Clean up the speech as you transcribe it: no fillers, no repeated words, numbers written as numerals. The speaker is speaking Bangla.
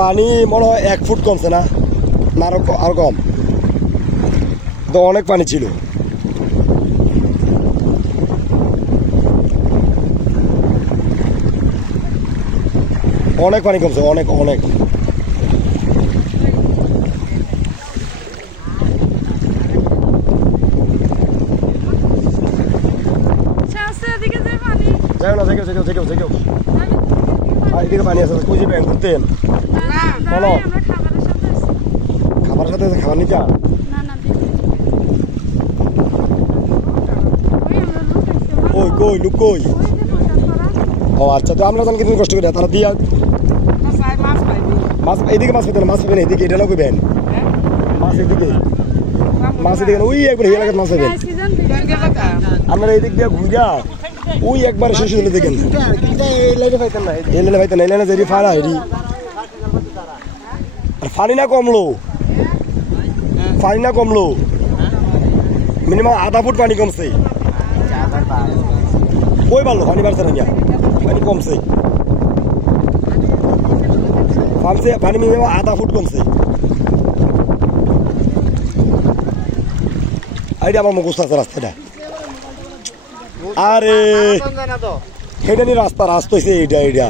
পানি মনে হয় 1 ফুট কমছে না, আর কম, তো অনেক পানি ছিল। অনেক পানি কমছে, অনেক অনেক। এদিকে পানি আছে, খুঁজে ব্যাংক করতেন বলো, খাবারের সাথে খাবার নিতা। কই কই লুক কই? ও আচ্ছা, তো আমরা কিন্তু কষ্ট করি তারা দিয়া মাছ, এদিকে মাছ পেতেন, মাছ পাবেন এদিকে, এটা না কইবেন মাছ এদিকে, মাছ এদিকে ওই একবার হিয়া লাগাত মাছ পাবেন। আপনারা এদিক দিয়ে ঘুরা ওই একবার শেষ হলে দেখেন, এই লাইনে পাইতেন না, এই লাইনে যদি ফাড়া হেরি আর ফানি না কমলো, মিনিমাম আধা ফুট পানি কমছে। কই ভালো পানি বাড়ছে না, পানি কমছে, পানি মিনিমাম আধা ফুট কমছে। এইটা আমার মুখস্থ আছে রাস্তাটা, আরে সেটা নিয়ে রাস্তা হয়েছে এইটা